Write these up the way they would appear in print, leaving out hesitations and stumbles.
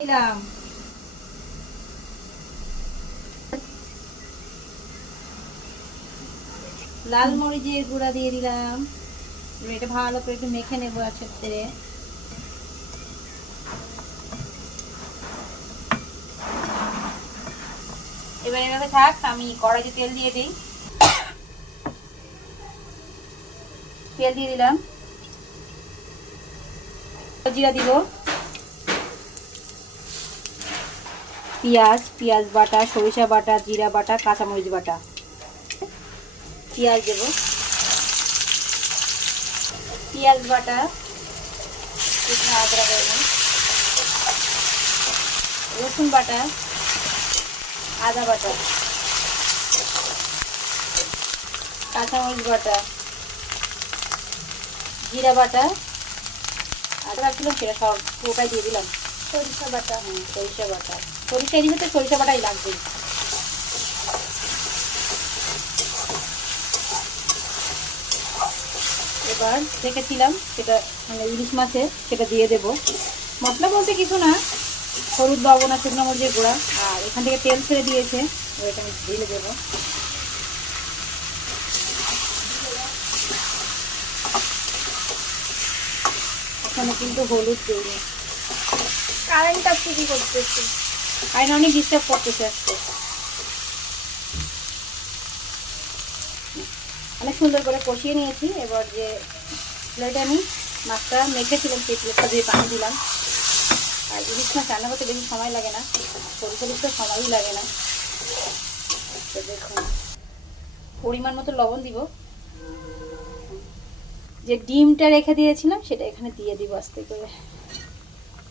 দিলাম লাল মরিচের গুঁড়া দিয়ে দিলাম। এটা ভালো করে একটু মেখে নেবো একসাথে। এবার এভাবে থাক, আমি কড়াইতে তেল দিয়ে দিই। তেল দিয়ে দিলাম, জিরা দিব, পেঁয়াজ বাটা, সরিষা বাটা, জিরা বাটা, কাঁচামরিচ বাটা। পেঁয়াজ দেব, পেঁয়াজ বাটা, আদা বাটা, রসুন বাটা, আদা বাটা, কাঁচামরিচ বাটা, জিরা বাটা, আদা ছিল সেটা সব পুরোটাই দিয়ে দিলাম। সরিষা বাটা, সরিষা বাটা, সরিষা এই হচ্ছে সরিষা বাটাই লাগবে। এবার রেখেছিলাম সেটা মানে ইলিশ মাছের, সেটা দিয়ে দেব। মশলা বলতে কিছু না, হলুদ লবণ আর শুকনো মরিচের গুঁড়া, আর এখান থেকে তেল ছেড়ে দিয়েছে, এটা আমি ঢেলে দেবো। এখানে কিন্তু হলুদ দিইনি। কারেন্ট আজকে কি করতেছে? কারেন্ট অনেক ডিস্টার্ব করতেছে আজকে। অনেক সুন্দর করে কষিয়ে নিয়েছি। এবার যে প্লেটে আমি মাছটা মেখেছিলাম সেই প্লেটটা দিয়ে পানি দিলাম। আর ইলিশ মাছ রান্না করতে বেশি সময় লাগে না, সরিষা ইলিশ তো সময়ই লাগে না। তো দেখুন পরিমাণ মতো লবণ দিব। যে ডিমটা রেখে দিয়েছিলাম সেটা এখানে দিয়ে দিব আস্তে করে।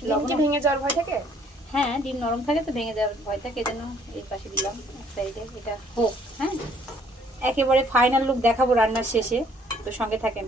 লবণ ভেঙে যাওয়ার ভয় থাকে? হ্যাঁ, ডিম নরম থাকে তো ভেঙে যাওয়ার ভয় থাকে, এজন্য এই পাশে দিলাম এক সাইডে। এটা হোক, হ্যাঁ একেবারে ফাইনাল লুক দেখাবো রান্নার শেষে, তো সঙ্গে থাকেন।